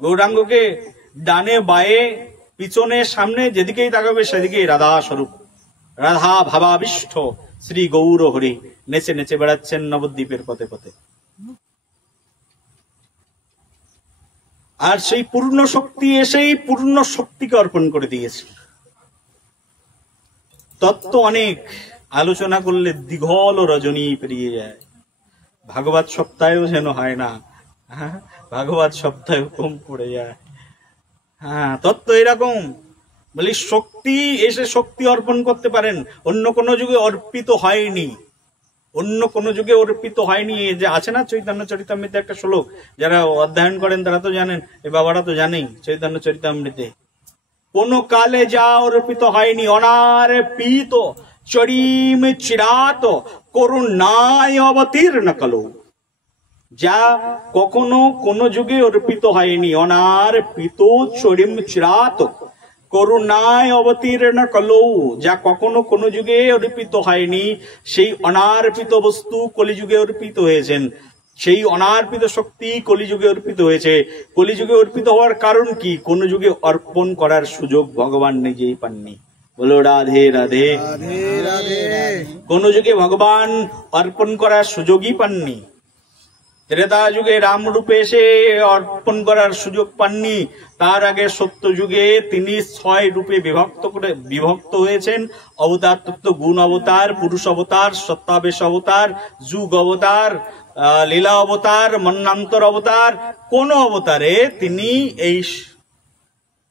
গৌরাঙ্গকে ডানে বায়ে পিছনে সামনে যেদিকেই তাকাবে সেদিকেই রাধা স্বরূপ, রাধা ভাবাবিষ্ট শ্রী গৌর হরি নেচে নেচে বেড়াচ্ছেন নবদ্বীপের পথে পথে। আর সেই পূর্ণ শক্তি এসেই পূর্ণ শক্তিকে অর্পণ করে দিয়েছে। তত্ত্ব অনেক আলোচনা করলে দীঘল রজনী পেরিয়ে যায়, ভাগবত সপ্তাহেও যেন হয় না, ভাগবত সপ্তাহে কম পড়ে যায়। হ্যাঁ, তত্ত্ব এরকম বলি, শক্তি এসে শক্তি অর্পণ করতে পারেন, অন্য কোন যুগে অর্পিত হয়নি, অন্য কোন যুগে অর্পিত হয়নি। যে আছে না চৈতন্য চরিতামৃতে একটা শ্লোক, যারা অধ্যয়ন করেন তারা তো জানেন, এই বাবারা তো জানেই, চৈতন্য চরিতামৃতে কোন কালে যা অর্পিত হয়নি, অনার্পিত চরিম চিরাত করুণায় অবতীর্ণ কলো, যা কখনো কোন যুগে অর্পিত হয়নি, অনার্পিত চরিম চিরাত করুণায় অবতীর্ণ কলো, যা কখনো কোন যুগে অর্পিত হয়নি, সেই অনার্পিত বস্তু কলিযুগে অর্পিত হয়েছেন, সেই অনার্পিত শক্তি কলিযুগে অর্পিত হয়েছে। কলিযুগে অর্পিত হওয়ার কারণ কি? কোন যুগে অর্পণ করার সুযোগ ভগবান নিজেই পাননি। বলো রাধে রাধে। কোন যুগে ভগবান অর্পণ করার সুযোগই পাননি। ত্রেতা যুগে রাম রূপে এসে অর্পণ করার সুযোগ পাননি, তার আগে সত্য যুগে তিনি 6 রূপে বিভক্ত হয়েছেন। অবতার তত্ত্ব, গুণ অবতার, পুরুষ অবতার, সত্যাবেশ অবতার, যুগ অবতার, লীলা অবতার, মন্বন্তর অবতার। কোন অবতারে তিনি এই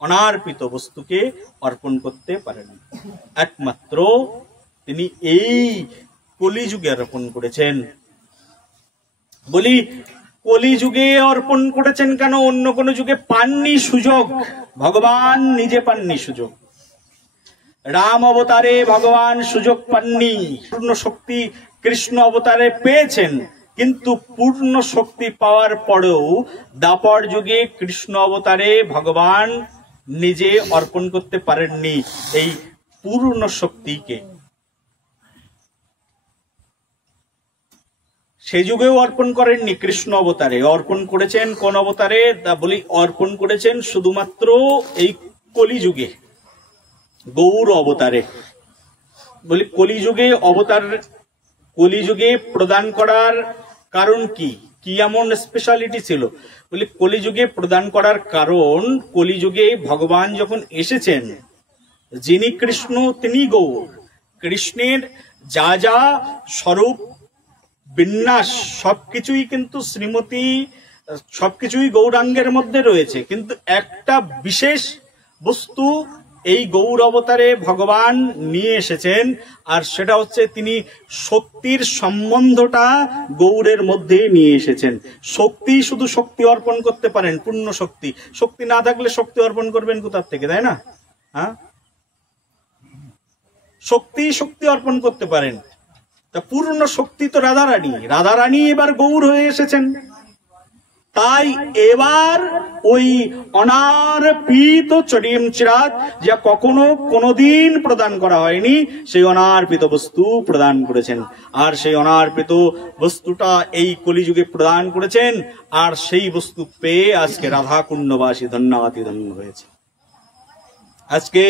অনার্পিত বস্তুকে অর্পণ করতে পারেন? একমাত্র তিনি এই কলিযুগে অর্পণ করেছেন। বলি, কলিযুগে অর্পণ করেছেন কেন? অন্য কোন যুগে পাননি সুযোগ, ভগবান নিজে পাননি সুযোগ। রাম অবতারে ভগবান সুযোগ পাননি, পূর্ণ শক্তি কৃষ্ণ অবতারে পেয়েছেন, কিন্তু পূর্ণ শক্তি পাওয়ার পরেও দাপর যুগে কৃষ্ণ অবতারে ভগবান নিজে অর্পণ করতে পারেননি এই পূর্ণ শক্তিকে। সে যুগেও অর্পণ করেননি কৃষ্ণ অবতারে, অর্পণ করেছেন কোন অবতারে? বলি, অর্পণ করেছেন শুধুমাত্র এই কলিযুগে, গৌর অবতারে। বলি, কলিযুগে অবতার, কলিযুগে প্রদান করার কারণ কি? কি এমন স্পেশালিটি ছিল? বলি, কলিযুগে প্রদান করার কারণ, কলিযুগে ভগবান যখন এসেছেন, যিনি কৃষ্ণ তিনি গৌর, কৃষ্ণের যা যা স্বরূপ বিন্যাস সবকিছুই কিন্তু শ্রীমতী, সবকিছুই গৌরাঙ্গের মধ্যে রয়েছে, কিন্তু একটা বিশেষ বস্তু এই গৌর অবতারে ভগবান নিয়ে এসেছেন, আর সেটা হচ্ছে তিনি শক্তির সম্বন্ধটা গৌরের মধ্যে নিয়ে এসেছেন। শক্তি, শুধু শক্তি অর্পণ করতে পারেন, পূর্ণ শক্তি। শক্তি না থাকলে শক্তি অর্পণ করবেন কোথার থেকে, তাই না? হ্যাঁ, শক্তি অর্পণ করতে পারেন। তা পূর্ণ শক্তি তো রাধারানী, রাধারানী এবার গৌর হয়ে এসেছেন। তাই এবার ওই অনার্পিত চরিম চিরাত, যা কখনো কোনদিন প্রদান করা হয়নি, সেই অনার্পিত বস্তু প্রদান করেছেন। আর সেই অনার্পিত বস্তুটা এই কলিযুগে প্রদান করেছেন, আর সেই বস্তু পেয়ে আজকে রাধা কুণ্ডবাসী ধন্যাতি ধন্য হয়েছে। আজকে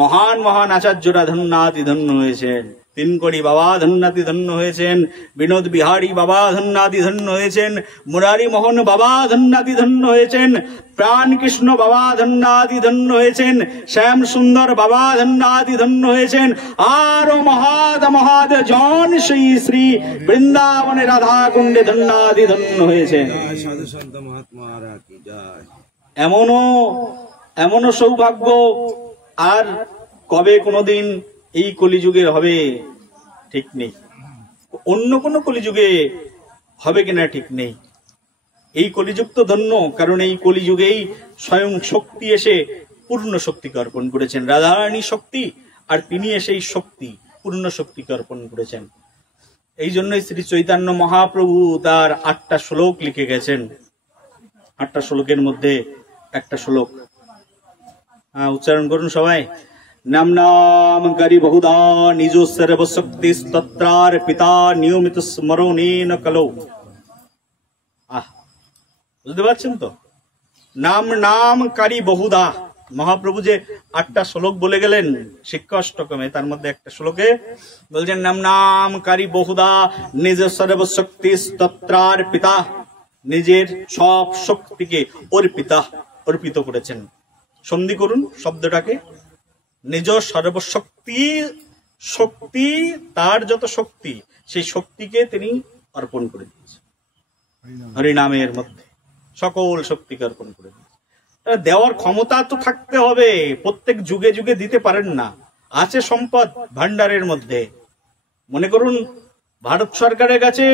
মহান মহান আচার্যরা ধন্যাতি ধন্য হয়েছেন। তিনকড়ি বাবা ধন্যাতি ধন্য হয়েছেন, বিনোদ বিহারী বাবা ধন্যাতি ধন্য হয়েছেন, মুরারি মোহন বাবা ধন্যাতি ধন্য হয়েছেন, প্রাণ কৃষ্ণ বাবা ধন্যাতি ধন্য হয়েছেন, শ্যাম সুন্দর বাবা ধন্যাতি ধন্য হয়েছেন, আরো মহাদ মহাদ জন সেই শ্রী বৃন্দাবনে রাধা কুণ্ডে ধন্যাতি ধন্য হয়েছেন। এমনও সৌভাগ্য আর কবে কোনদিন এই কলিযুগে হবে ঠিক নেই, অন্য কোন কলিযুগে হবে কিনা ঠিক নেই। এই কলিযুগ তো ধন্য, কারণ এই কলিযুগেই স্বয়ং শক্তি এসে পূর্ণ শক্তিকে অর্পণ করেছেন। রাধারানী শক্তি, আর তিনি এসে এই শক্তি, পূর্ণ শক্তিকে অর্পণ করেছেন। এই জন্যই শ্রী চৈতন্য মহাপ্রভু তার 8টা শ্লোক লিখে গেছেন। 8টা শ্লোকের মধ্যে একটা শ্লোক উচ্চারণ করুন সবাই। নাম নাম করি বহুদা নিজ সর্বশক্তি স্তত্রার পিতা নিয়মিত স্মরণেন কলো। বুঝতে পারছেন তো? নাম নামকারী বহুধা। মহাপ্রভু যে 8টা শ্লোক বলে গেলেন শিক্ষা অষ্টকমে, তার মধ্যে একটা শ্লোকে বলছেন নাম নামকারী বহুধা নিজ সর্বশক্তি তত্রার পিতা, নিজের সব শক্তিকে অর্পিত করেছেন। সন্ধি করুন শব্দটাকে, নিজ সর্বশক্তি, শক্তি তার যত শক্তি সেই শক্তিকে তিনি অর্পণ করে দিয়েছেন হরিনামের মধ্যে, সকল শক্তিকে অর্পণ করে দিয়েছেন। দেওয়ার ক্ষমতা তো থাকতে হবে, প্রত্যেক যুগে যুগে দিতে পারেন না। আছে সম্পদ ভান্ডারের মধ্যে, মনে করুন ভারত সরকারের কাছে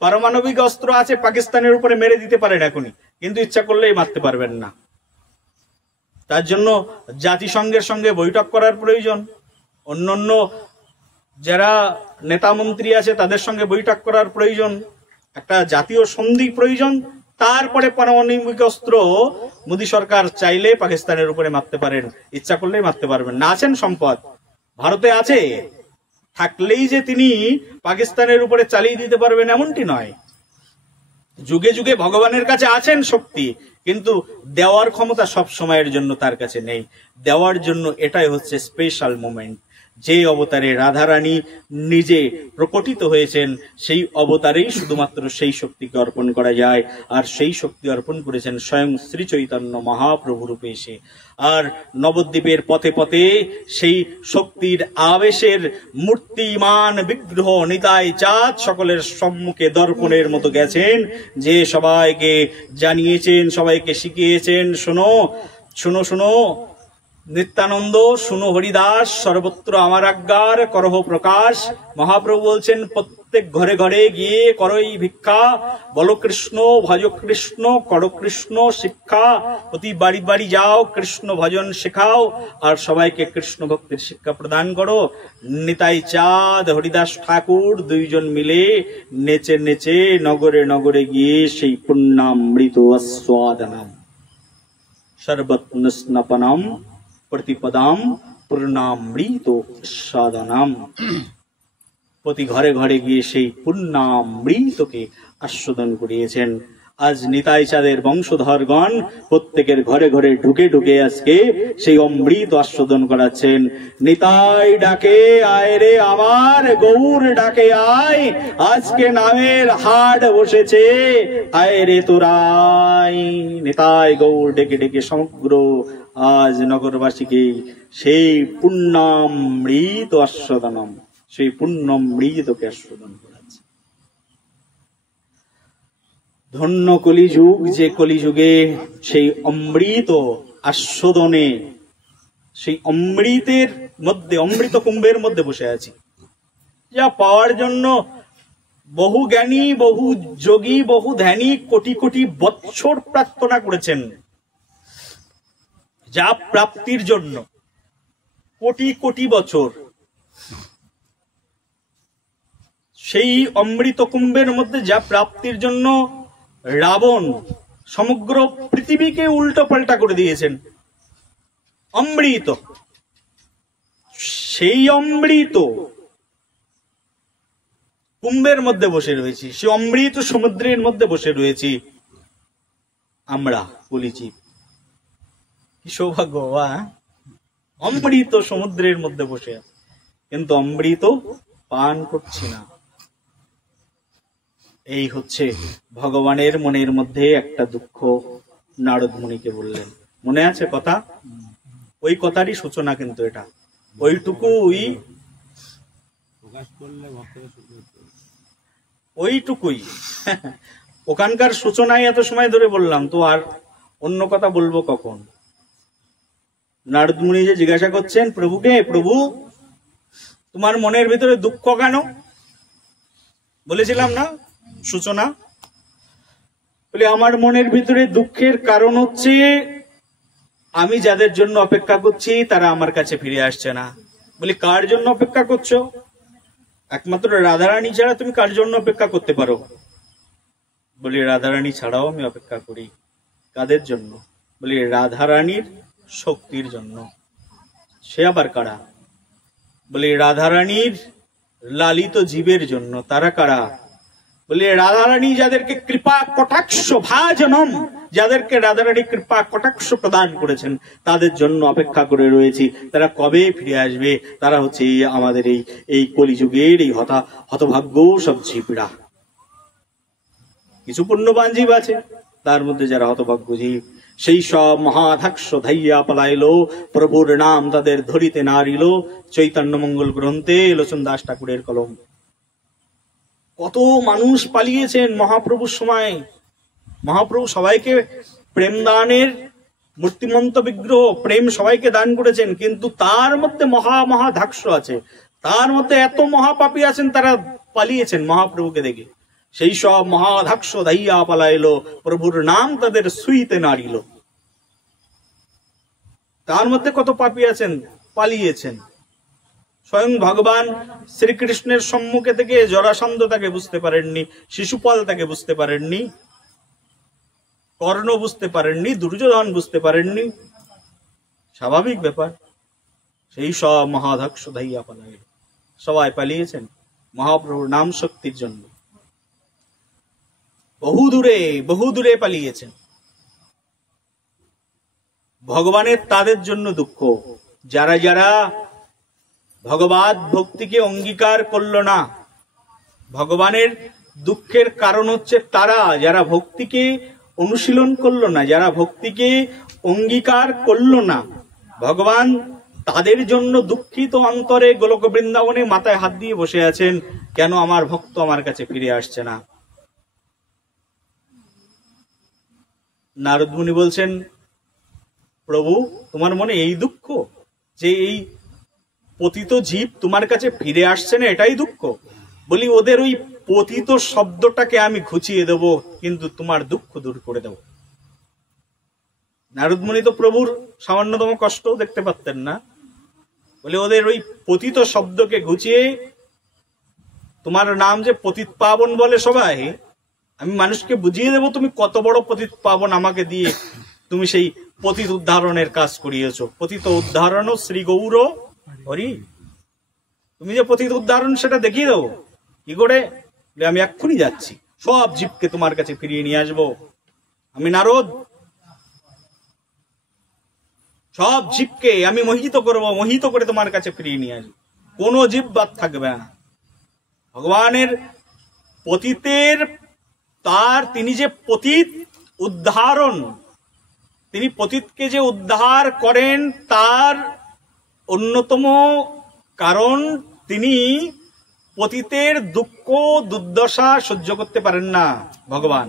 পারমাণবিক অস্ত্র আছে, পাকিস্তানের উপরে মেরে দিতে পারেন এখনই, কিন্তু ইচ্ছা করলেই মারতে পারবেন না। তার জন্য জাতিসংঘের সঙ্গে বৈঠক করার প্রয়োজন, অন্যান্য যারা নেতা মন্ত্রী আছে তাদের সঙ্গে বৈঠক করার প্রয়োজন, একটা জাতীয় সন্ধি প্রয়োজন। তারপরে পারমাণবিক অস্ত্র মোদী সরকার চাইলে পাকিস্তানের উপরে মারতে পারেন, ইচ্ছা করলেই মারতে পারবেন না। আছেন সম্পদ ভারতে আছে, থাকলেই যে তিনি পাকিস্তানের উপরে চালিয়ে দিতে পারবেন এমনটি নয়। যুগে যুগে ভগবানের কাছে আছেন শক্তি, কিন্তু দেওয়ার ক্ষমতা সব সময়ের জন্য তার কাছে নেই। দেওয়ার জন্য এটাই হচ্ছে স্পেশাল মোমেন্ট। যে অবতারে রাধারানী নিজে প্রকটিত হয়েছেন সেই অবতারেই শুধুমাত্র সেই শক্তিকে অর্পণ করা যায়, আর সেই শক্তি অর্পণ করেছেন স্বয়ং শ্রী চৈতন্য মহাপ্রভু রূপে এসে। আর নবদ্বীপের পথে পথে সেই শক্তির আবেশের মূর্তিমান বিগ্রহ নিতাই চাঁদ সকলের সম্মুখে দর্পণের মতো গেছেন, যে সবাইকে জানিয়েছেন, সবাইকে শিখিয়েছেন, শোনো শোনো শোনো নিত্যানন্দ, শুনো হরিদাস, সর্বত্র আমার আজ্ঞার করহ প্রকাশ। মহাপ্রভু বলছেন প্রত্যেক ঘরে ঘরে গিয়ে করই ভিক্ষা, বলো কৃষ্ণ ভজ কৃষ্ণ, করো কৃষ্ণ শিক্ষা। প্রতি বাড়ি বাড়ি যাও, কৃষ্ণ ভজন শেখাও, আর সবাইকে কৃষ্ণ ভক্তির শিক্ষা প্রদান করো। নিতাই চাঁদ হরিদাস ঠাকুর দুইজন মিলে নেচে নেচে নগরে নগরে গিয়ে সেই পুণ্যামৃত আস্বাদনম সর্বত্নস্নপনম প্রতিপদাম পূর্ণামৃত সাধনাম। প্রতি ঘরে ঘরে গিয়ে সেই পূর্ণামৃতকে আস্বাদন করিয়েছেন। আজ নিতাই চাঁদের বংশধরগণ প্রত্যেকের ঘরে ঘরে ঢুকে ঢুকে আজকে সেই অমৃত আস্বাদন করাচ্ছেন। নিতাই ডাকে আয় রে আমার, গৌর ডাকে আয়, আজকে নামের হাট বসেছে, আয় রে তোরাই। নিতাই গৌর ডেকে ডেকে সমগ্র আজ নগরবাসীকে সেই পুণ্যামৃত আস্বাদনম, সেই পুণ্যামৃতকে আস্বাদন করাচ্ছে। ধন্য কলিযুগ, যে কলিযুগে সেই অমৃত আস্বাদনে, সেই অমৃতের মধ্যে, অমৃত কুম্ভের মধ্যে বসে আছি, যা পাওয়ার জন্য বহু জ্ঞানী, বহু যোগী, বহু ধ্যানী কোটি কোটি বৎসর প্রার্থনা করেছেন, যা প্রাপ্তির জন্য কোটি কোটি বছর। সেই অমৃত কুম্ভের মধ্যে যা প্রাপ্তির জন্য রাবণ সমগ্র পৃথিবীকে উল্টো পাল্টা করে দিয়েছেন, অমৃত, সেই অমৃত কুম্ভের মধ্যে বসে রয়েছি, সেই অমৃত সমুদ্রের মধ্যে বসে রয়েছি আমরা বলিছি। কি সৌভাগ্য! অমৃত সমুদ্রের মধ্যে বসে আছে, কিন্তু অমৃত পান করছি না। এই হচ্ছে ভগবানের মনের মধ্যে একটা দুঃখ। নারদ মুনিকে বললেন, মনে আছে কথা? ওই কথারই সূচনা কিন্তু এটা, ওইটুকুই ওইটুকুই ওখানকার সূচনায় এত সময় ধরে বললাম, তো আর অন্য কথা বলবো কখন? নারদ মুনি যে জিজ্ঞাসা করছেন প্রভুকে, প্রভু তোমার মনের ভিতরে দুঃখ কেন? বলেছিলাম না সূচনা, বলে আমার মনের ভিতরে দুঃখের কারণ হচ্ছে আমি যাদের জন্য অপেক্ষা করছি তারা আমার কাছে ফিরে আসছে না। বলি কার জন্য অপেক্ষা করছো? একমাত্র রাধারানী ছাড়া তুমি কার জন্য অপেক্ষা করতে পারো? বলি রাধারানী ছাড়াও আমি অপেক্ষা করি। কাদের জন্য? বলি রাধারানীর শক্তির জন্য। সে আবার কারা? বলি রাধারানীর লালিত জীবের জন্য। তারা কারা? বলে রাধারানী যাদেরকে কৃপা কটাক্ষ ভাজনম, যাদেরকে রাধারানী কৃপা কটাক্ষ প্রদান করেছেন, তাদের জন্য অপেক্ষা করে রয়েছি। তারা কবে ফিরে আসবে? তারা হচ্ছে আমাদের এই কলিযুগের এই হতভাগ্য সব জীবরা। কিছু পুণ্যবান জীব আছে, তার মধ্যে যারা হতভাগ্য জীব, সেই সব মহাধাক্ষ ধাইয়া পালাইল, প্রভুর নাম তাদের ধরিতে নারিল। চৈতন্য মঙ্গল গ্রন্থে লোচন দাস ঠাকুরের কলম। কত মানুষ পালিয়েছেন মহাপ্রভুর সময়। মহাপ্রভু সবাইকে প্রেম দানের মূর্তিমন্ত বিগ্রহ, প্রেম সবাইকে দান করেছেন, কিন্তু তার মধ্যে মহাধাক্ষ আছে, তার মধ্যে এত মহাপাপী আছেন, তারা পালিয়েছেন মহাপ্রভুকে দেখে। সেই সব মহাধাক্ষ ধাইয়া পালাইল, প্রভুর নাম তাদের সুইতে নারিল। তার মধ্যে কত পাপী আছেন, পালিয়েছেন। স্বয়ং ভগবান শ্রীকৃষ্ণের সম্মুখে থেকে জরাসন্ধ তাকে বুঝতে পারেননি, শিশুপাল তাকে বুঝতে পারেননি, কর্ণ বুঝতে পারেননি, দুর্যোধন বুঝতে পারেননি। স্বাভাবিক ব্যাপার। সেই সব মহাধাক্ষ ধাইয়া পালাইল, সবাই পালিয়েছেন মহাপ্রভুর নাম শক্তির জন্য। বহু দূরে পালিয়েছেন। ভগবানের তাদের জন্য দুঃখ, যারা যারা ভগবৎ ভক্তিকে অঙ্গীকার করল না। ভগবানের দুঃখের কারণ হচ্ছে তারা যারা ভক্তিকে অনুশীলন করলো না, যারা ভক্তিকে অঙ্গীকার করলো না। ভগবান তাদের জন্য দুঃখিত অন্তরে গোলক বৃন্দাবনে মাথায় হাত দিয়ে বসে আছেন, কেন আমার ভক্ত আমার কাছে ফিরে আসছে না। নারদ মুনি বলছেন, প্রভু তোমার মনে এই দুঃখ যে এই পতিত জীব তোমার কাছে ফিরে আসছে না, এটাই দুঃখ? বলি ওদের ওই পতিত শব্দটাকে আমি ঘুচিয়ে দেব, কিন্তু তোমার দুঃখ দূর করে দেব। নারদ মুনি তো প্রভুর সামান্যতম কষ্ট দেখতে পারতেন না, বলে ওদের ওই পতিত শব্দকে ঘুচিয়ে, তোমার নাম যে পতিত পাবন বলে সবাই, আমি মানুষকে বুঝিয়ে দেব তুমি কত বড় পতিত পাবন আমাকে দিয়ে তুমি সেই পতিত উদ্ধারণের কাজ করিয়েছ। পতিত উদ্ধারণ শ্রী গৌর হরি, তুমি যে পতিত উদ্ধারণ সেটা দেখিয়ে দেবো। কি করে? আমি এক্ষুনি যাচ্ছি, সব জীবকে তোমার কাছে ফিরিয়ে নিয়ে আসবো। আমি নারদ, সব জীবকে আমি মোহিত করব, মোহিত করে তোমার কাছে ফিরিয়ে নিয়ে আসবো, কোনো জীব বাদ থাকবে না। ভগবানের পতিতের তিনি যে পতিত উদ্ধারণ, তিনি পতিতকে যে উদ্ধার করেন, তার অন্যতম কারণ তিনি পতিতের দুঃখ দুর্দশা সহ্য করতে পারেন না ভগবান।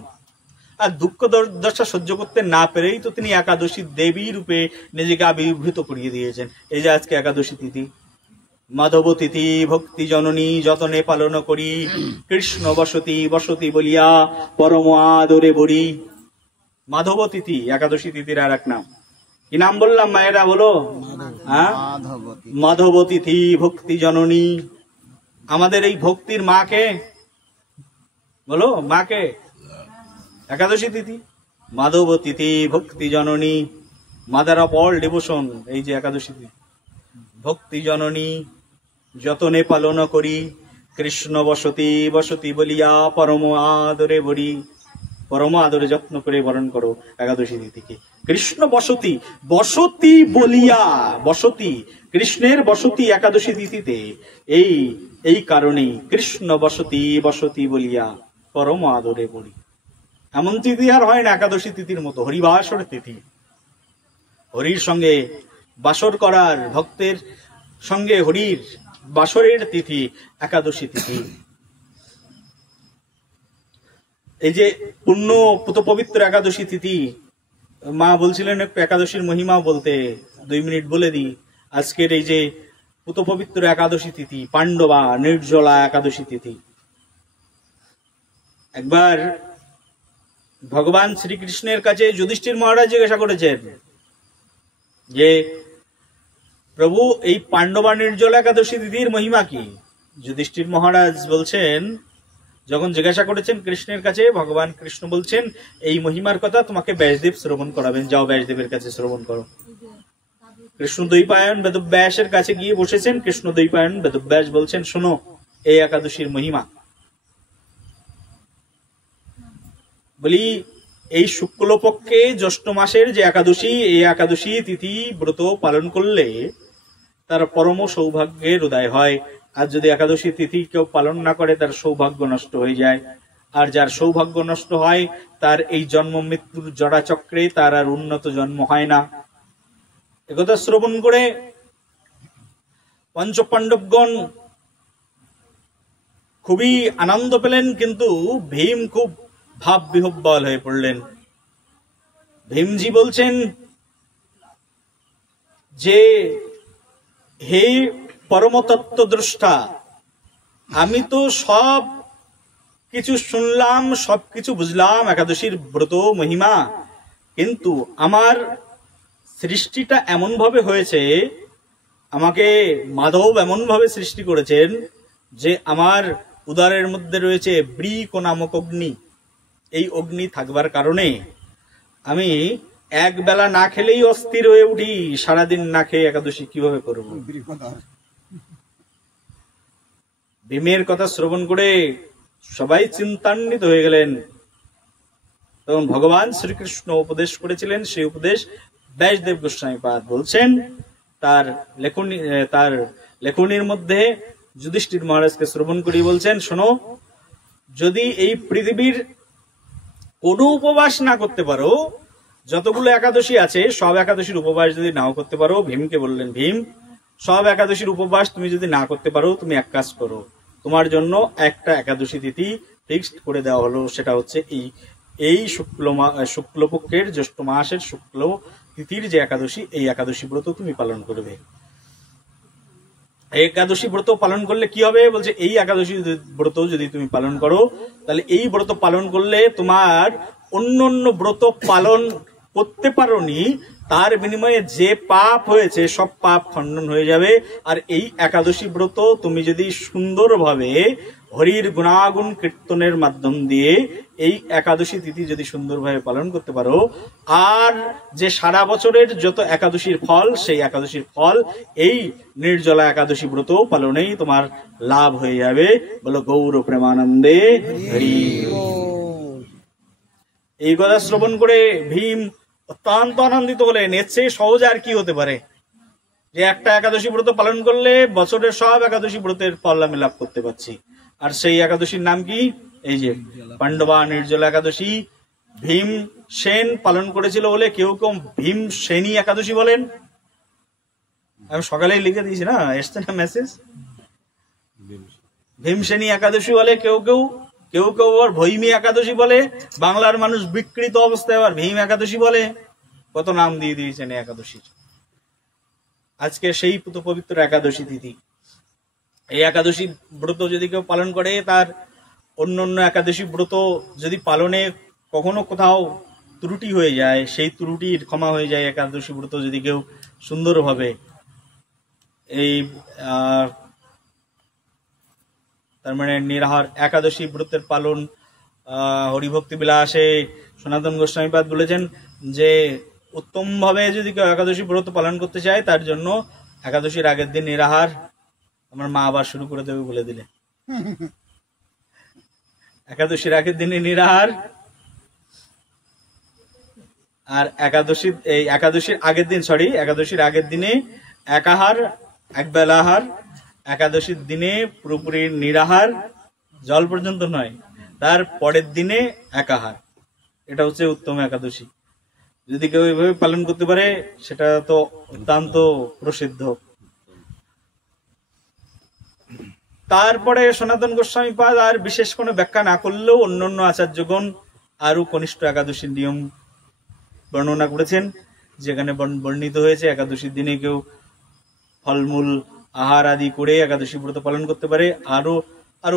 আর দুঃখ দুর্দশা সহ্য করতে না পেরেই তো তিনি একাদশী দেবী রূপে নিজেকে আবির্ভূত করিয়ে দিয়েছেন। এই যে আজকে একাদশী তিথি, মাধব তিথি, ভক্তি জননী যতনে পালন করি, কৃষ্ণ বসতি বসতি বলিয়া পরম আদরে বরি। মাধব তিথি একাদশী তিথির আর এক নাম। কি নাম বললাম মায়েরা বলো? হ্যাঁ, মাধব তিথি, ভক্তি জননী। আমাদের এই ভক্তির মাকে বলো, মাকে একাদশী তিথি, মাধব তিথি, ভক্তি জননী, মাদার অফ অল ডিভোশন। এই যে একাদশী তিথি, ভক্তি জননী যতনে পালন করি, কৃষ্ণ বসতি বসতি বলিয়া পরম আদরে বরি। পরম আদরে যত্ন করে বরণ করো একাদশী তিথিকে। কৃষ্ণ বসতি, বসতি বলিয়া, বসতি কৃষ্ণের বসতি একাদশী তিথিতে। এই কারণেই কৃষ্ণ বসতি বসতি বলিয়া পরম আদরে বলি। এমন তিথি আর হয় না একাদশী তিথির মতো, হরিবাসর তিথি। হরির সঙ্গে বাসর করার, ভক্তের সঙ্গে হরির বাসরের তিথি একাদশী তিথি। এই যে পুণ্য পুত পবিত্র একাদশী তিথি, মা বলছিলেন একটু একাদশীর মহিমা বলতে, 2 মিনিট বলে দিই। আজকের এই যে পুত পবিত্র একাদশী তিথি, পাণ্ডবা নির্জলা একাদশী তিথি। একবার ভগবান শ্রীকৃষ্ণের কাছে যুধিষ্ঠির মহারাজ জিজ্ঞাসা করেছেন যে প্রভু এই পাণ্ডবা নির্জলা একাদশী তিথির মহিমা কি? যুধিষ্ঠির মহারাজ বলছেন, যখন জিজ্ঞাসা করেছেন কৃষ্ণের কাছে, ভগবান কৃষ্ণ বলছেন এই মহিমার কথা তোমাকে ব্যাসদেব শ্রবণ করাবেন, যাও ব্যাসদেবের কাছে শ্রবণ করো। কৃষ্ণ দ্বৈপায়ন বেদব্যাসের কাছে গিয়ে বসেছেন। কৃষ্ণ দ্বৈপায়ন বেদব্যাস বলছেন, শোনো এই একাদশীর মহিমা। বলি এই শুক্লপক্ষে জ্যৈষ্ঠ মাসের যে একাদশী, এই একাদশী তিথি ব্রত পালন করলে তার পরম সৌভাগ্যের উদয় হয়। আর যদি একাদশী তিথি কেউ পালন না করে তার সৌভাগ্য নষ্ট হয়ে যায়। আর যার সৌভাগ্য নষ্ট হয় তার এই জন্ম মৃত্যুর জড়া চক্রে তার আর উন্নত জন্ম হয় না। একথা শ্রবণ করে পঞ্চপাণ্ডবগণ খুবই আনন্দ পেলেন, কিন্তু ভীম খুব ভাব বিহ্বল হয়ে পড়লেন। ভীমজি বলছেন যে হে পরমতত্ত্ব দ্রষ্টা, আমি তো সব কিছু শুনলাম, সবকিছু বুঝলাম একাদশীর ব্রত মহিমা, কিন্তু আমার সৃষ্টিটা এমন ভাবে হয়েছে, আমাকে মাধব এমন ভাবে সৃষ্টি করেছেন যে আমার উদরের মধ্যে রয়েছে বৃক নামক অগ্নি। এই অগ্নি থাকবার কারণে আমি এক বেলা না খেলেই অস্থির হয়ে উঠি, সারাদিন না খেয়ে একাদশী কিভাবে করব। ভীমের কথা শ্রবণ করে সবাই চিন্তান্বিত হয়ে গেলেন। তখন ভগবান শ্রীকৃষ্ণ উপদেশ করেছিলেন, সেই উপদেশ ব্যাসদেব গোস্বামীপাদ বলছেন তার লেখনীর মধ্যে যুধিষ্ঠির মহারাজকে শ্রবণ করি বলছেন, শোনো, যদি এই পৃথিবীর কোনো উপবাস না করতে পারো, যতগুলো একাদশী আছে সব একাদশীর উপবাস যদি নাও করতে পারো, ভীমকে বললেন, ভীম, সব একাদশীর উপবাস তুমি যদি না করতে পারো, তুমি এক কাজ করো, তোমার জন্য একটা একাদশী তিথি ফিক্সড করে দেওয়া হলো, সেটা হচ্ছে এই শুক্লপক্ষের জ্যৈষ্ঠ মাসের শুক্ল তিথির যে একাদশী, এই একাদশী ব্রত তুমি পালন করবে। একাদশী ব্রত পালন করলে কি হবে বলছে, এই একাদশী ব্রত যদি তুমি পালন করো, তাহলে এই ব্রত পালন করলে তোমার অন্য অন্য ব্রত পালন করতে পারোনি, তার বিনিময়ে যে পাপ হয়েছে সব পাপ খণ্ডন হয়ে যাবে। আর এই একাদশী ব্রত তুমি যদি সুন্দরভাবে হরির গুণাগুণ কীর্তনের মাধ্যম দিয়ে এই একাদশী তিথি যদি সুন্দরভাবে পালন করতে পারো, আর যে সারা বছরের যত একাদশীর ফল, সেই একাদশীর ফল এই নির্জলা একাদশী ব্রত পালনেই তোমার লাভ হয়ে যাবে। বলো গৌর প্রেমানন্দে হরি। এই কথা শ্রবণ করে ভীম অত্যন্ত আনন্দিত হলেন। এর চেয়ে সহজ আর কি হতে পারে, যে একটা একাদশী ব্রত পালন করলে বছরের সব একাদশী ব্রতের ফল আমি লাভ করতে পারছি। আর সেই একাদশীর নাম কি, এই যে পাণ্ডবা নির্জলা একাদশী। ভীম সেন পালন করেছিল বলে কেউ কেউ ভীম সেনী একাদশী বলেন। আমি সকালেই লিখে দিয়েছি না, এসছে না মেসেজ, ভীম সেনী একাদশী বলে কেউ কেউ, কেউ কেউ আবার ভৈমী একাদশী বলে। বাংলার মানুষ বিকৃত অবস্থায় আবার ভীম একাদশী বলে, কত নাম দিয়ে দিয়েছেন এই একাদশীর। আজকে সেই পবিত্র একাদশী তিথি, এই একাদশী ব্রত যদি কেউ পালন করে, তার অন্য অন্য একাদশী ব্রত যদি পালনে কখনো কোথাও ত্রুটি হয়ে যায়, সেই ত্রুটির ক্ষমা হয়ে যায়। একাদশী ব্রত যদি কেউ সুন্দরভাবে এই তার মানে নিরাহার একাদশী ব্রতের পালন, হরিভক্তি বিলাসে সনাতন গোস্বামীপাদ বলেছেন যে উত্তম ভাবে যদি কেউ একাদশী ব্রত পালন করতে চায়, তার জন্য একাদশীর আগের দিন নিরাহার। আমার মা আবার শুরু করে দেবে বলে দিলে, একাদশীর আগের দিনে নিরাহার, আর একাদশীর আগের দিনে একাহার, একবেলা আহার, একাদশীর দিনে পুরোপুরি নিরাহার, জল পর্যন্ত নয়, তার পরের দিনে একাহার। এটা হচ্ছে উত্তম একাদশী। যদি কেউ এইভাবে পালন করতে পারে সেটা তো অত্যন্ত প্রসিদ্ধ। তারপরে সনাতন গোস্বামীপাদ আর বিশেষ কোনো ব্যাখ্যা না করলেও অন্যান্য আচার্যগণ আরো কনিষ্ঠ একাদশীর নিয়ম বর্ণনা করেছেন, যেখানে বর্ণিত হয়েছে একাদশীর দিনে কেউ ফলমূল আহার আদি করে একাদশী ব্রত পালন করতে পারে। আরো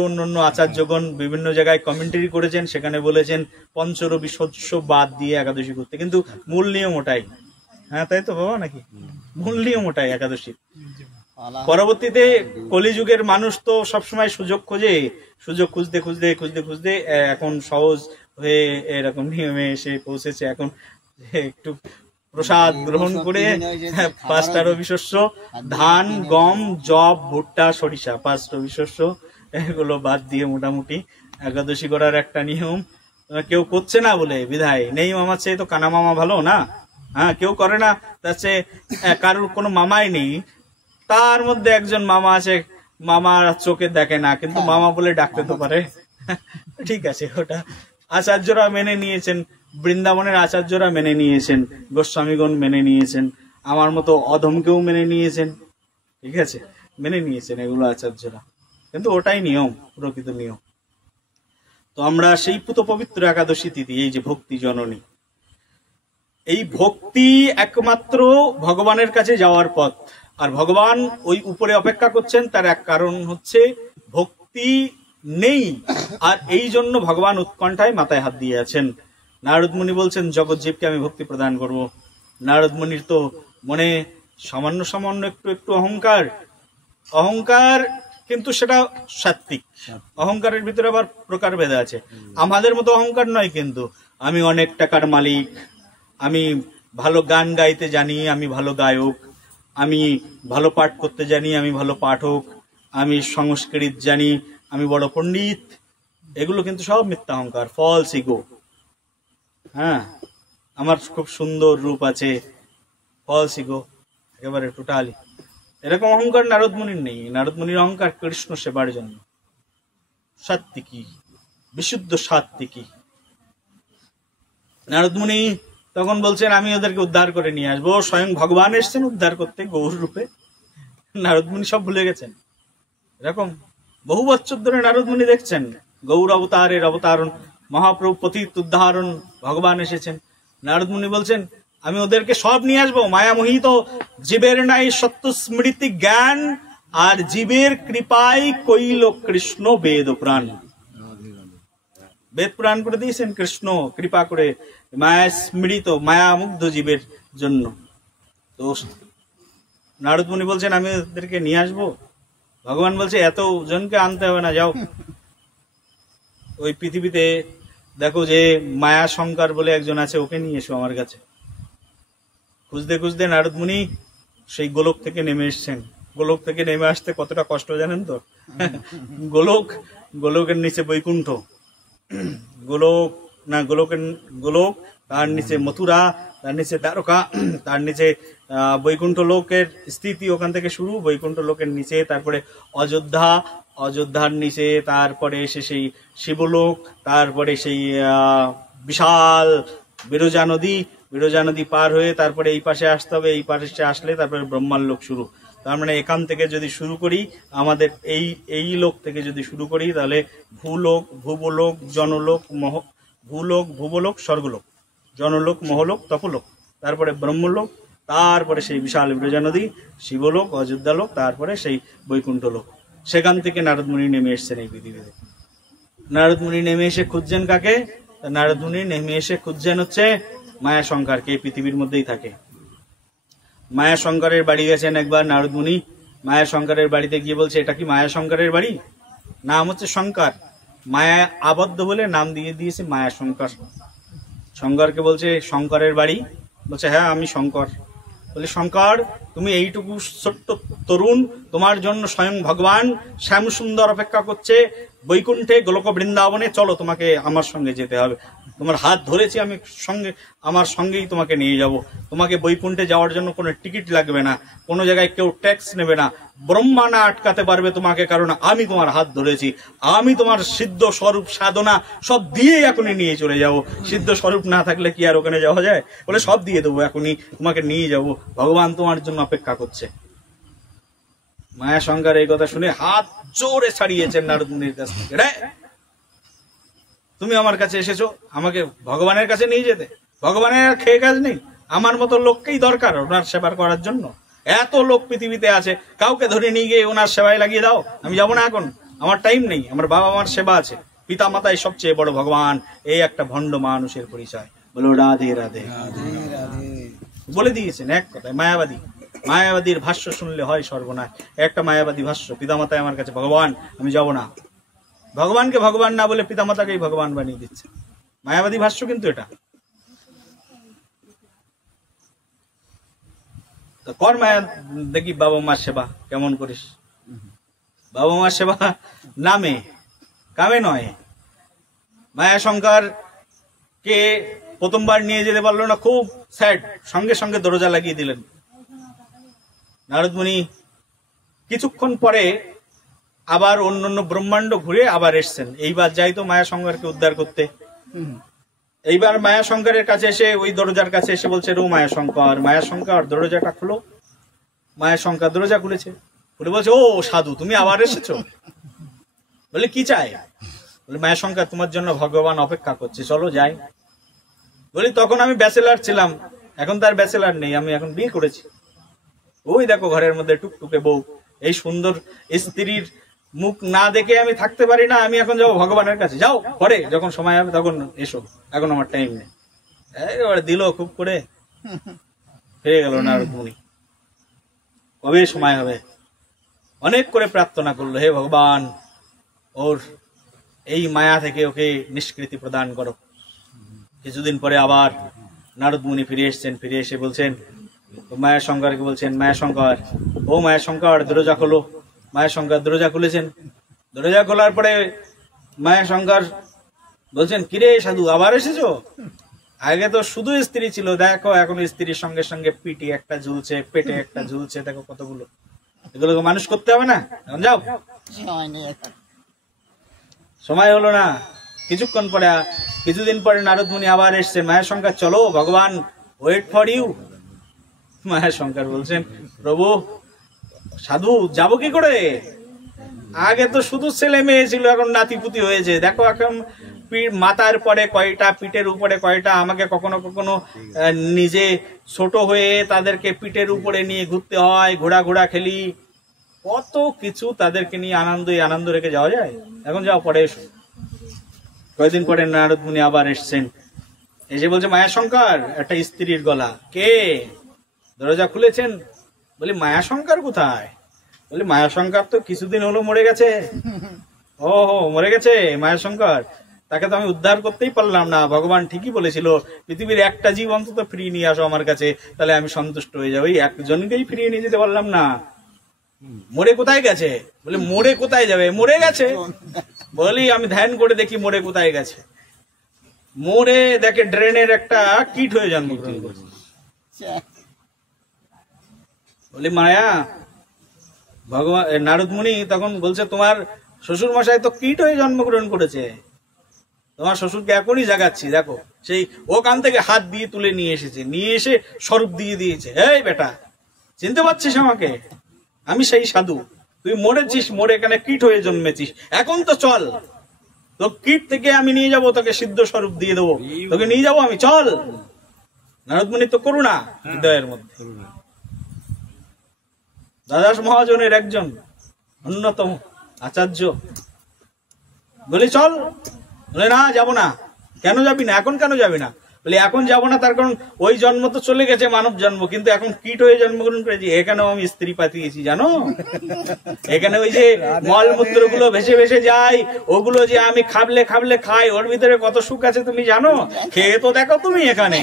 অন্যান্য আচার্যগণ বিভিন্ন জায়গায় কমেন্টারি করেছেন, সেখানে বলেছেন পঞ্চরবি শস্য বাদ দিয়ে একাদশী করতে, কিন্তু মূল নিয়ম ওটাই। হ্যাঁ, তাই তো বাবা, নাকি? মূল নিয়ম ওটাই একাদশী। পরবর্তীতে কলিযুগের মানুষ তো সবসময় সুযোগ খোঁজে, সুযোগ খুঁজতে এখন সহজ হয়ে এরকম নিয়মে এসে পৌঁছেছে। এখন একটু প্রসাদ গ্রহণ করে 5টা রবি শস্য, ধান, গম, যব, ভুট্টা, সরিষা, 5 রবি শস্য, এগুলো বাদ দিয়ে মোটামুটি একাদশী করার একটা নিয়ম কেউ করছে না বলে বিধায় নেই মামার চেয়ে তো কানা মামা ভালো না। হ্যাঁ, কেউ করে না, তার চেয়ে কারোর কোনো মামাই নেই, তার মধ্যে একজন মামা আছে, মামার চোখে দেখে না কিন্তু মামা বলে ডাকতে তো পারে। ঠিক আছে, ওটা আচার্যরা মেনে নিয়েছেন, বৃন্দাবনের আচার্যরা মেনে নিয়েছেন, গোস্বামীগণ মেনে নিয়েছেন, আমার মতো অধমকেও মেনে নিয়েছেন। ঠিক আছে, মেনে নিয়েছেন এগুলো আচার্যরা, কিন্তু ওটাই নিয়ম, প্রকৃত নিয়ম। তো আমরা সেই পুত পবিত্র একাদশী তিথি, এই যে ভক্তি জননী, এই ভক্তি একমাত্র ভগবানের কাছে যাওয়ার পথ। আর ভগবান ওই উপরে অপেক্ষা করছেন, তার এক কারণ হচ্ছে ভক্তি নেই, আর এই জন্য ভগবান উৎকণ্ঠায় মাথায় হাত দিয়ে আছেন। নারদ মুনি বলছেন জগৎজীবকে আমি ভক্তি প্রদান করব। নারদ মুনির তো মনে সামান্য সামান্য একটু একটু অহংকার, অহংকার কিন্তু সেটা সাত্বিক। অহংকারের ভিতরে আবার প্রকারভেদ আছে। আমাদের মতো অহংকার নয়, কিন্তু আমি অনেক টাকার মালিক, আমি ভালো গান গাইতে জানি, আমি ভালো গায়ক, আমি ভালো পাঠ করতে জানি, আমি ভালো পাঠক, আমি সংস্কৃত জানি, আমি বড় পণ্ডিত, এগুলো কিন্তু সব মিথ্যা অহংকার, ফলস ইগো। হ্যাঁ, আমার খুব সুন্দর রূপ আছে, ফলস ইগো একেবারে টোটালি। এরকম অহংকার নারদ মুনির নেই। নারদ মুনির অহংকার কৃষ্ণ সেবার জন্য, সাত্বিকী, বিশুদ্ধ সাত্বিকী। নারদ মুনি তখন বলছেন আমি ওদেরকে উদ্ধার করে নিয়ে আসবো, স্বয়ং ভগবান এসছেন উদ্ধার করতে গৌর রূপে। নারদ মুনি সব ভুলে গেছেন। এরকম বহু বছর ধরে নারদ মুনি দেখছেন গৌর অবতারের অবতারণ, মহাপ্রভু পতিত উদ্ধারণ, ভগবান এসেছেন। নারদ মুনি বলছেন আমি ওদেরকে সব নিয়ে আসবো। মায়ামোহিত জীবের নাই সত্য স্মৃতি জ্ঞান, আর জীবের কৃপায় কইল কৃষ্ণ বেদ প্রাণ। বেদ পুরাণ করে দিয়েছেন কৃষ্ণ কৃপা করে মায়া স্মৃত মায়ামুগ্ধ জীবের জন্য। তো নারদ মুনি বলছেন আমি ওদেরকে নিয়ে আসবো। ভগবান বলছে এত জনকে আনতে হবে না, যাও ওই পৃথিবীতে দেখো যে মায়া শঙ্কর বলে একজন আছে, ওকে নিয়ে এসো আমার কাছে। খুঁজতে খুঁজতে নারদ মুনি সেই গোলক থেকে নেমে এসছেন। গোলক থেকে নেমে আসতে কতটা কষ্ট জানেন তো? গোলকের নিচে বৈকুণ্ঠ, গোলক, তার নিচে মথুরা, তার নিচে দ্বারকা, তার নিচে বৈকুণ্ঠ লোকের স্থিতি, ওখান থেকে শুরু। বৈকুণ্ঠ লোকের নিচে তারপরে অযোধ্যা, অযোধ্যার নিচে তারপরে এসে সেই শিবলোক, তারপরে সেই বিশাল বিরজা নদী, বিরজা নদী পার হয়ে তারপরে এই পাশে আসতে হবে, এই পাশে আসলে তারপরে ব্রহ্মার লোক শুরু। তার মানে এখান থেকে যদি শুরু করি, আমাদের এই লোক থেকে যদি শুরু করি, তাহলে ভূলোক, ভুবলোক, জনলোক, ভূলোক, ভুবলোক, স্বর্গলোক, জনলোক, মহলোক, তপলোক, তারপরে ব্রহ্মলোক, তারপরে সেই বিশাল বিরজা নদী, শিবলোক, অযোধ্যা লোক, তারপরে সেই বৈকুণ্ঠ লোক। সেখান থেকে নারদ মুনি নেমে এসছেন এই পৃথিবীতে। নারদ মুনি নেমে এসে খুঁজছেন কাকে? নারদ মুনি নেমে এসে খুঁজছেন হচ্ছে মায়া শঙ্করকে, এই পৃথিবীর মধ্যেই থাকে। মায়া শঙ্করের বাড়ি গেছেন একবার নারদ মুনি। মায়া শঙ্করের বাড়িতে গিয়ে বলছে এটা কি মায়া শঙ্করের বাড়ি? নাম হচ্ছে শঙ্কর, মায়া আবদ্ধ বলে নাম দিয়ে দিয়েছে মায়া শঙ্কর। শঙ্করকে বলছে শঙ্করের বাড়ি? বলছে হ্যাঁ আমি শঙ্কর। বলে শঙ্কর তুমি এইটুকু ছোট্ট তরুণ, তোমার জন্য স্বয়ং ভগবান শ্যাম সুন্দর অপেক্ষা করছে বৈকুণ্ঠে গোলক বৃন্দাবনে, চলো তোমাকে আমার সঙ্গে যেতে হবে। তোমার হাত ধরেছি আমি, সঙ্গে আমার সঙ্গেই তোমাকে নিয়ে যাব। তোমাকে বৈকুণ্ঠে যাওয়ার জন্য কোনো টিকিট লাগবে না, কোনো জায়গায় কেউ ট্যাক্স নেবে না, ব্রহ্মা না আটকাতে পারবে তোমাকে, কারণ আমি তোমার হাত ধরেছি। আমি তোমার সিদ্ধ স্বরূপ সাধনা সব দিয়ে এখনই নিয়ে চলে যাব। সিদ্ধ স্বরূপ না থাকলে কি আর ওখানে যাওয়া যায়? বলে সব দিয়ে দেবো, এখনই তোমাকে নিয়ে যাব, ভগবান তোমার জন্য অপেক্ষা করছে। মায়া শঙ্কর এই কথা শুনে হাত জোরে ছাড়িয়েছেন নারদ মুনির কাছ থেকে। রে তুমি আমার কাছে এসেছো আমাকে ভগবানের কাছে নিয়ে যেতে? ভগবানের আর খেয়ে কাজ নেই, আমার মতো লোককেই দরকার ওনার সেবা করার জন্য। এত লোক পৃথিবীতে আছে, কাউকে ধরে নিয়ে গিয়ে ওনার সেবায় লাগিয়ে দাও। আমি যাবো না এখন, আমার টাইম নেই, আমার বাবা মার সেবা আছে, পিতা মাতাই সবচেয়ে বড় ভগবান। এই একটা ভণ্ড মানুষের পরিচয়। বলো রাধে রাধে বলে দিয়েছেন এক কথায়। মায়াবাদী, মায়াবাদীর ভাষ্য শুনলে হয় সর্বনাশ। একটা মায়াবাদী ভাষ্য, পিতামাতাই আমার কাছে ভগবান, আমি যাব না। ভগবানকে ভগবান না বলে পিতামাতাকেই ভগবান বানিয়ে দিচ্ছে। মায়াবাদী ভাষ্য কিন্তু এটা। কর মায়া দেখি বাবা মার সেবা কেমন করিস। বাবা মার সেবা নামে, কামে নয়। মায়া শঙ্কর কে প্রথমবার নিয়ে যেতে পারলো না, খুব স্যাড, সঙ্গে সঙ্গে দরজা লাগিয়ে দিলেন। নারদ মুনি কিছুক্ষণ পরে আবার অন্যান্য ব্রহ্মাণ্ড ঘুরে আবার এসছেন, এইবার যাই তো মায়া শঙ্করকে উদ্ধার করতে। এইবার মায়া শঙ্করের কাছে এসে ওই দরজার কাছে এসে বলছে, রো মায়া শঙ্কর, মায়া শঙ্কর দরজাটা খুলো। মায়া শঙ্কর দরজা খুলেছে, খুলে বলছে, ও সাধু তুমি আবার এসেছো, বলে কি চাই? বলে মায়া শঙ্কর তোমার জন্য ভগবান অপেক্ষা করছে, চলো যাই। বলি তখন আমি ব্যাচেলার ছিলাম, এখন তার ব্যাচেলার নেই, আমি এখন বিয়ে করেছি। ওই দেখো ঘরের মধ্যে টুকটুকে বউ, এই সুন্দর স্ত্রীর মুখ না দেখে আমি থাকতে পারি না, আমি এখন যাবো ভগবানের কাছে। যাও পরে যখন সময় হবে তখন এসো, এখন আমার টাইম নেই। এবারে দিল খুব করে, ফিরে গেল নারদ মুনি। কবে সময় হবে? অনেক করে প্রার্থনা করলো, হে ভগবান ওর এই মায়া থেকে ওকে নিষ্কৃতি প্রদান করো। কিছুদিন পরে আবার নারদ মুনি ফিরে এসছেন, ফিরে এসে বলছেন মায়া শঙ্করকে, বলছেন মায়া শঙ্কর, ও মায়া শঙ্কর দরজা খোলো। মায়া শঙ্কর দরজা খুলেছেন। দরজা খোলার পরে মায়া শঙ্কর বলছেন, কিরে সাধু আবার এসেছো? আগে তো শুধু স্ত্রী ছিল, দেখো এখন স্ত্রীর সঙ্গে সঙ্গে পিঠে একটা ঝুলছে, পেটে একটা ঝুলছে, দেখো কতগুলো, এগুলোকে মানুষ করতে হবে না, এখন যাও। সময় হলো না। কিছুদিন পরে নারদ মুনি আবার এসছেন, মায়া শঙ্কর চলো, ভগবান ওয়েট ফর ইউ। মায়া শঙ্কর বলছেন, প্রভু সাধু যাবো কি করে? আগে তো শুধু ছেলে মেয়ে ছিল, এখন নাতিপুতি হয়েছে, দেখো এখন মাথার পরে কয়টা, পিঠের উপরে কয়টা, আমাকে কখনো কখনো নিজে ছোট হয়ে তাদেরকে পিঠের উপরে নিয়ে ঘুরতে হয়, ঘোড়া ঘোড়া খেলি, কত কিছু তাদেরকে নিয়ে আনন্দ রেখে যাওয়া যায়? এখন যাও পরে এসো। কয়েকদিন পরে নারদ মুনি আবার এসছেন, এসে বলছে মায়া শঙ্কর একটা স্ত্রীর গলা। কে? দরজা খুলেছেন। বলি মায়া শঙ্কর কোথায়? বলি মায়া শঙ্কর তো কিছুদিন হলো মরে গেছে। ও মরে গেছে মায়া শঙ্কর, তাকে তো আমি উদ্ধার করতেই পারলাম না। ভগবান ঠিকই বলেছিল পৃথিবীর একটা জীব অন্তত ফিরিয়ে নিয়ে আসো আমার কাছে, তাহলে আমি সন্তুষ্ট হয়ে যাবো। একজনকেই ফিরিয়ে নিয়ে যেতে পারলাম না। মরে কোথায় গেছে? বলে মরে কোথায় যাবে, মরে গেছে। বলি আমি ধ্যান করে দেখি মরে কোথায় গেছে। মরে দেখে ড্রেনের একটা কীট হয়ে জন্মগ্রহণ করছে। বলি মায়া, ভগবান নারদ মুনি তখন বলছে, তোমার শ্বশুর মশাই তো কীট হয়ে জন্মগ্রহণ করেছে, তোমার শ্বশুরকে এখনই জাগাচ্ছি, দেখো। সেই ওখান থেকে হাত দিয়ে তুলে নিয়ে এসেছে, নিয়ে এসে স্বরূপ দিয়ে দিয়েছে। এই বেটা, চিনতে পারছিস আমাকে? আমি সেই সাধু, তুই মরেছিস, মরে এখানে কীট হয়ে জন্মেছিস, এখন তো চল, তো কীট থেকে আমি নিয়ে যাবো, তোকে সিদ্ধ স্বরূপ দিয়ে দেবো, তোকে নিয়ে যাবো আমি, চল। নারদ মুনি তো করুণা হৃদয়ের মধ্যে, দ্বাদশ মহাজনের একজন অন্যতম আচার্য। বলি চল। বলে না, যাবো না। কেন যাবি না? এখন কেন যাবি না? বলে এখন যাবো না তার কারণ ওই জন্ম তো চলে গেছে, মানব জন্ম, কিন্তু এখন কীট হয়ে জন্মগ্রহণ করেছি, এখানেও আমি স্ত্রী পাতিয়েছি, জানো? এখানে ওই যে মলমূত্র গুলো ভেসে ভেসে যায়, ওগুলো যে আমি খাবলে খাবলে খাই, ওর ভিতরে কত সুখ আছে তুমি জানো? খেয়ে তো দেখো তুমি এখানে।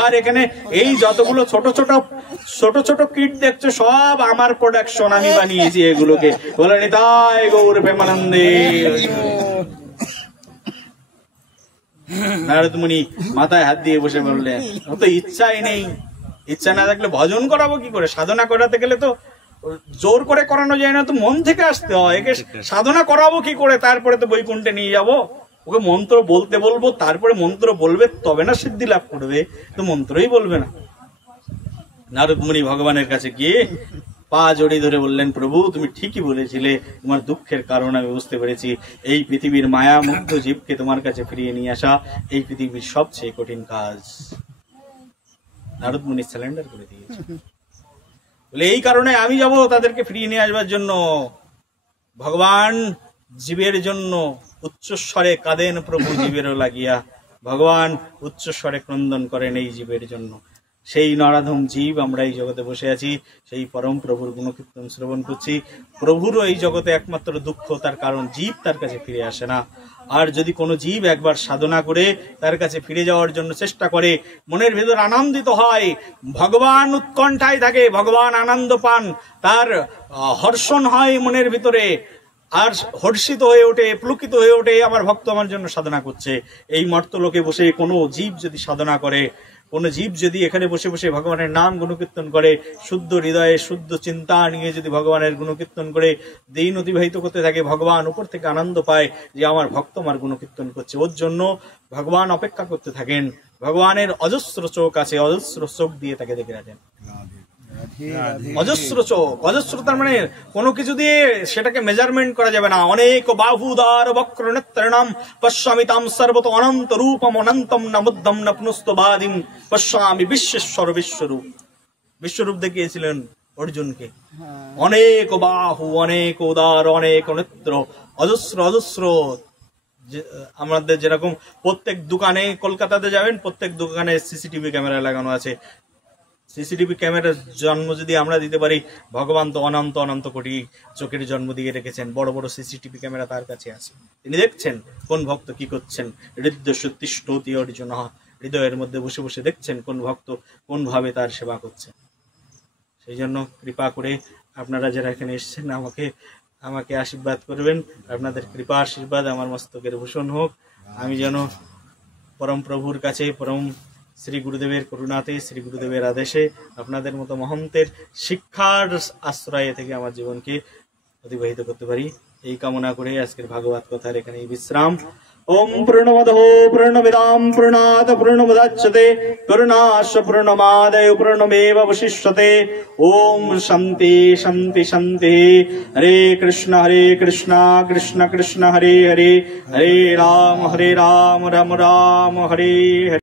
আর এখানে এই যতগুলো ছোট ছোট কীট দেখছো, সব আমার প্রোডাকশন, আমি বানিয়েছি এগুলোকে। বলে নিতাই গৌর প্রেমানন্দে। নারদ মুনি মাথায় হাত দিয়ে বসে বললেন, ও তো ইচ্ছাই নেই, ইচ্ছা না থাকলে ভজন করাবো কি করে? সাধনা করাতে গেলে তো জোর করে করানো যায় না, তো মন থেকে আসতে হয়। একে সাধনা করাবো কি করে? তারপরে তো বৈকুণ্ঠে নিয়ে যাবো, ওকে মন্ত্র বলতে বলবো, তারপরে মন্ত্র বলবে তবে না সিদ্ধি লাভ করবে, তো মন্ত্রই বলবে না। নারদ মুনি ভগবানের কাছে গিয়ে পা জড়িয়ে ধরে বললেন, প্রভু তুমি ঠিকই বলেছিলে, তোমার দুঃখের কারণ আমি বুঝতে পেরেছি। এই পৃথিবীর মায়া মুগ্ধ জীবকে তোমার কাছে ফিরিয়ে নিয়ে আসা এই পৃথিবীর সবচেয়ে কঠিন কাজ। নারদ মুনি স্যালেন্ডার করে দিয়েছে। বলে এই কারণে আমি যাব তাদেরকে ফিরিয়ে নিয়ে আসবার জন্য। ভগবান জীবের জন্য উচ্চস্বরে কাঁদেন, প্রভু জীবেরও লাগিয়া। ভগবান উচ্চস্বরে ক্রন্দন করেন এই জীবের জন্য। সেই নরাধম জীব আমরা এই জগতে বসে আছি, সেই পরম প্রভুর গুণকীর্তন শ্রবণ করছি। প্রভুরও এই জগতে একমাত্র দুঃখ, তার কারণ জীব তার কাছে ফিরে আসে না। আর যদি কোনো জীব একবার সাধনা করে তার কাছে ফিরে যাওয়ার জন্য চেষ্টা করে, মনের ভেতর আনন্দিত হয়, ভগবান উৎকণ্ঠায় থাকে, ভগবান আনন্দ পান, তার হর্ষণ হয় মনের ভিতরে, আর হর্ষিত হয়ে ওঠে, পুলকিত হয়ে ওঠে, আমার ভক্ত আমার জন্য সাধনা করছে। এই মর্তলোকে বসে কোনো জীব যদি সাধনা করে, কোন জীব যদি এখানে বসে বসে ভগবানের নাম গুণকীর্তন করে, শুদ্ধ হৃদয়ে শুদ্ধ চিন্তা নিয়ে যদি ভগবানের গুণকীর্তন করে দিন অতিবাহিত করতে থাকে, ভগবান উপর থেকে আনন্দ পায় যে আমার ভক্ত আমার গুণকীর্তন করছে। ওর জন্য ভগবান অপেক্ষা করতে থাকেন। ভগবানের অজস্র চোখ আছে, অজস্র চোখ দিয়ে তাকে দেখে রাখেন। অজস্র চোখ, অজস্র তার মানে কোনো কিছু দিয়ে সেটাকে মেজারমেন্ট করা যাবে না। অনেক বাহুদার বক্র নেত্রাণাম পশ্যামি তাম সর্বত অনন্ত রূপম অনন্তম ন বুদ্ধম ন পুনস্তবাদিম পশ্যামি বিশ্বেশ্বর বিশ্বরূপ। বিশ্বরূপ দেখিয়েছিলেন অর্জুনকে। অনেক বাহু, অনেক উদার, অনেক নেত্র, অজস্র অজস্র। আমাদের যেরকম প্রত্যেক দোকানে, কলকাতাতে যাবেন, প্রত্যেক দোকানে সিসিটিভি ক্যামেরা লাগানো আছে। সিসিটিভি ক্যামেরার জন্ম যদি আমরা দিতে পারি, ভগবান তো অনন্ত অনন্ত কোটি চোখের জন্ম দিয়ে রেখেছেন। বড় বড় সিসিটিভি ক্যামেরা তার কাছে আছে, তিনি দেখছেন কোন ভক্ত কি করছেন। হৃদয় তিষ্ঠতি অর্জুন, হৃদয়ের মধ্যে বসে বসে দেখছেন কোন ভক্ত কোন ভাবে তার সেবা করছেন। সেই জন্য কৃপা করে আপনারা যারা এখানে এসেছেন আমাকে আশীর্বাদ করবেন। আপনাদের কৃপা আশীর্বাদ আমার মস্তকের ভূষণ হোক। আমি যেন পরম প্রভুর কাছে, পরম শ্রী গুরুদেবের করুণাতে, শ্রী গুরুদেবের আদেশে, আপনাদের মতো মহন্তের শিক্ষার আশ্রয়ে থেকে আমার জীবনকে অতিবাহিত করতে পারি, এই কামনা করে আজকের ভাগবত কথার এখানেই বিশ্রাম। ওম পূর্ণমদঃ পূর্ণমিদং পূর্ণাৎ পূর্ণমুদচ্যতে পূর্ণাৎ পূর্ণমাদায় পূর্ণমেবাবশিষ্যতে। ওম শান্তি শান্তি শান্তি। হরে কৃষ্ণ কৃষ্ণ কৃষ্ণ হরে হরে, হরে রাম রাম রাম হরে হরে।